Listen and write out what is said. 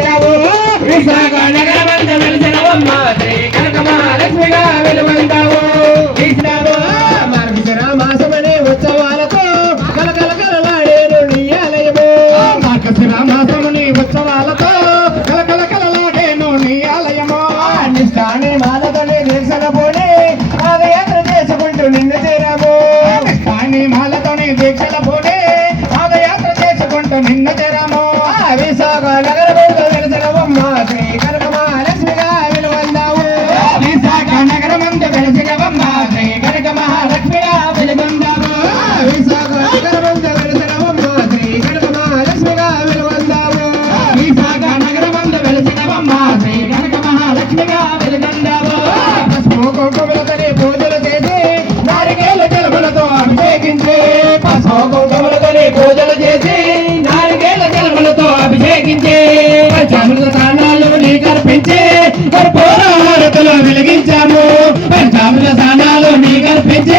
వెలిసినావు విశాఖ నగరమంత వెలిసినవమ్మ శ్రీ కనక మహాలక్ష్మిగా వెలుగొందావు తీసినావు మార్గశిర మాసమనే ఉత్సవాలతో కలకలకలలాడేను నీ ఆలయము మార్గశిర మాసముని ఉత్సవాలతో కలకలకలలాడేను నీ ఆలయము నిష్ఠాని మాలతోనే దీక్షల పోనీ పాదయాత్ర చేసుకుంటూ నిన్ను చేరాము నిష్ఠాని మాలతోనే దీక్షల పోనీ పాదయాత్ర చేసుకుంటూ నిన్ను చేరాము విశాఖ నగరమందు వెలిసినవమ్మ శ్రీ కనక మహాలక్ష్మిగా వెలుగొందావు విశాఖ నగరమందు వెలిసినవమ్మ శ్రీ కనక మహాలక్ష్మిగా వెలుగొందావు విశాఖ నగరమందు వెలిసినవమ్మ శ్రీ కనక మహాలక్ష్మిగా వెలుగొందావు విశాఖ నగరమందు వెలిసినవమ్మ శ్రీ కనక మహాలక్ష్మిగా వెలుగొందావు పసుపు కుంకుమలతోనే పూజలు చేసి నారికేల జలములతో అభిషేకించి పసుపు కుంకుమలతోనే పూజలు చేసి నారికేల జలములతో అభిషేకించి పంచామృత స్నానాలు నీకర్పించి కర్పూర హారతులు వెలిగించాము పంచామృత స్నానాలు నీకర్పించి